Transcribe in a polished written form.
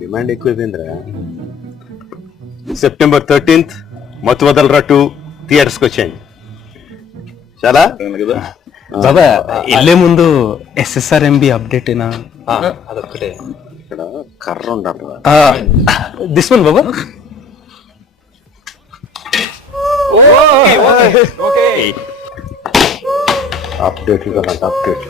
Demand ఎక్కువైపోయిందిరా. September 13th మత్తు వదలరా 2 థియేటర్స్కి వచ్చాయండి. చాలా కదా బాబా వెళ్ళే ముందు SSRMB అప్డేట్ అదొక్కటే. ఇక్కడ కర్ర ఉండాలి. This one Baba. అప్డేట్ కదా, అప్డేట్